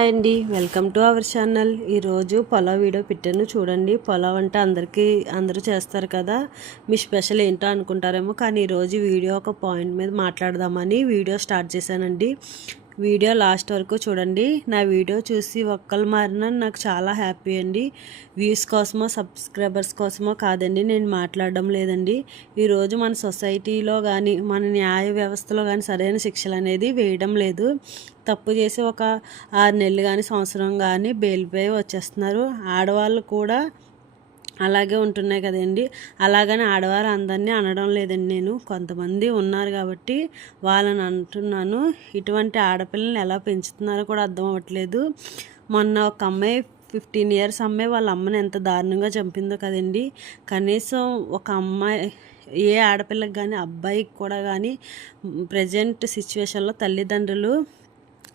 Hi అండి, welcome to our channel. ఈరోజు pulao video పెట్టాను చూడండి. పొలావ్ అంటే అందరూ చేస్తారు కదా, మీ స్పెషల్ ఏంటో అనుకుంటారేమో. కానీ ఈరోజు వీడియో ఒక పాయింట్ మీద మాట్లాడదామని వీడియో స్టార్ట్ చేశానండి. వీడియో లాస్ట్ వరకు చూడండి. నా వీడియో చూసి ఒక్కరు మారినా నాకు చాలా హ్యాపీ అండి. వ్యూస్ కోసమో సబ్స్క్రైబర్స్ కోసమో కాదండి నేను మాట్లాడడం లేదండి. ఈరోజు మన సొసైటీలో కానీ మన న్యాయ వ్యవస్థలో కానీ సరైన శిక్షలు అనేది వేయడం లేదు. తప్పు చేసి ఒక 6 నెలలు కానీ సంవత్సరం కానీ బెయిల్పై వచ్చేస్తున్నారు. ఆడవాళ్ళు కూడా అలాగే ఉంటున్నాయి కదండి. అలాగని ఆడవారు అందరినీ అనడం లేదండి. నేను కొంతమంది ఉన్నారు కాబట్టి వాళ్ళని అంటున్నాను. ఇటువంటి ఆడపిల్లల్ని ఎలా పెంచుతున్నారో కూడా అర్థం అవ్వట్లేదు. మొన్న ఒక అమ్మాయి 15 ఇయర్స్ అమ్మాయి వాళ్ళ అమ్మని ఎంత దారుణంగా చంపిందో కదండి. కనీసం ఒక అమ్మాయి ఏ ఆడపిల్లకి కానీ అబ్బాయికి కూడా కానీ ప్రజెంట్ సిచ్యువేషన్లో తల్లిదండ్రులు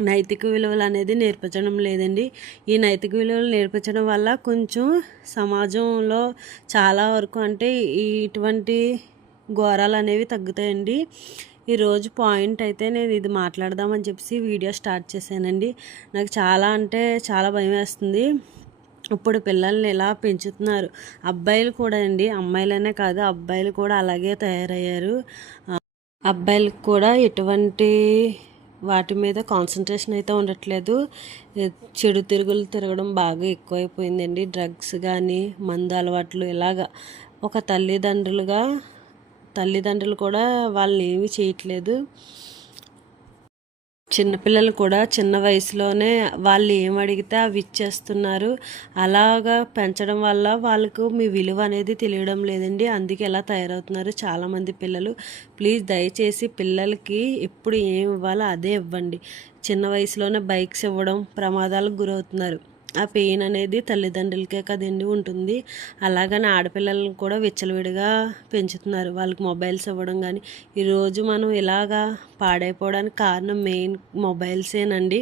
నైతిక విలువలు అనేది నేర్పించడం లేదండి. ఈ నైతిక విలువలు నేర్పించడం వల్ల కొంచెం సమాజంలో చాలా వరకు అంటే ఇటువంటి ఘోరాలు అనేవి తగ్గుతాయండి. ఈరోజు పాయింట్ అయితే నేను ఇది మాట్లాడదామని చెప్పేసి వీడియో స్టార్ట్ చేశానండి. నాకు చాలా అంటే చాలా భయం వేస్తుంది. ఇప్పుడు పిల్లల్ని ఎలా పెంచుతున్నారు. అబ్బాయిలు కూడా అండి, అమ్మాయిలనే కాదు అబ్బాయిలు కూడా అలాగే తయారయ్యారు. అబ్బాయిలకు కూడా ఎటువంటి వాటి మీద కాన్సన్ట్రేషన్ అయితే ఉండట్లేదు. చెడు తిరగడం బాగా ఎక్కువైపోయిందండి. డ్రగ్స్ కానీ మందు అలవాట్లు ఇలాగా ఒక తల్లిదండ్రులు కూడా వాళ్ళని ఏమీ చేయట్లేదు. చిన్నపిల్లలు కూడా చిన్న వయసులోనే వాళ్ళు ఏం అడిగితే అవి ఇచ్చేస్తున్నారు. అలాగా పెంచడం వల్ల వాళ్ళకు మీ విలువ అనేది తెలియడం లేదండి. అందుకే ఎలా తయారవుతున్నారు చాలామంది పిల్లలు. ప్లీజ్ దయచేసి పిల్లలకి ఎప్పుడు ఏం ఇవ్వాలో అదే ఇవ్వండి. చిన్న వయసులోనే బైక్స్ ఇవ్వడం ప్రమాదాలకు గురవుతున్నారు. ఆ పెయిన్ అనేది తల్లిదండ్రులకే కదండి ఉంటుంది. అలాగని ఆడపిల్లలను కూడా విచ్చలవిడిగా పెంచుతున్నారు. వాళ్ళకి మొబైల్స్ ఇవ్వడం కానీ ఈరోజు మనం ఇలాగా పాడైపోవడానికి కారణం మెయిన్ మొబైల్సేనండి.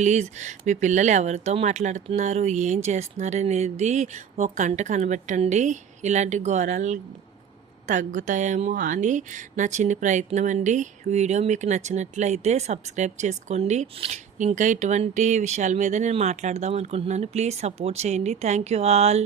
ప్లీజ్ మీ పిల్లలు ఎవరితో మాట్లాడుతున్నారు, ఏం చేస్తున్నారు అనేది ఒక కంట కనబెట్టండి. ఇలాంటి ఘోరాలు తగ్గుతాయేమో అని నా చిన్న ప్రయత్నం అండి. వీడియో మీకు నచ్చినట్లయితే సబ్స్క్రైబ్ చేసుకోండి. ఇంకా ఇటువంటి విషయాల మీద నేను మాట్లాడదాం అనుకుంటున్నాను. ప్లీజ్ సపోర్ట్ చేయండి. Thank you all.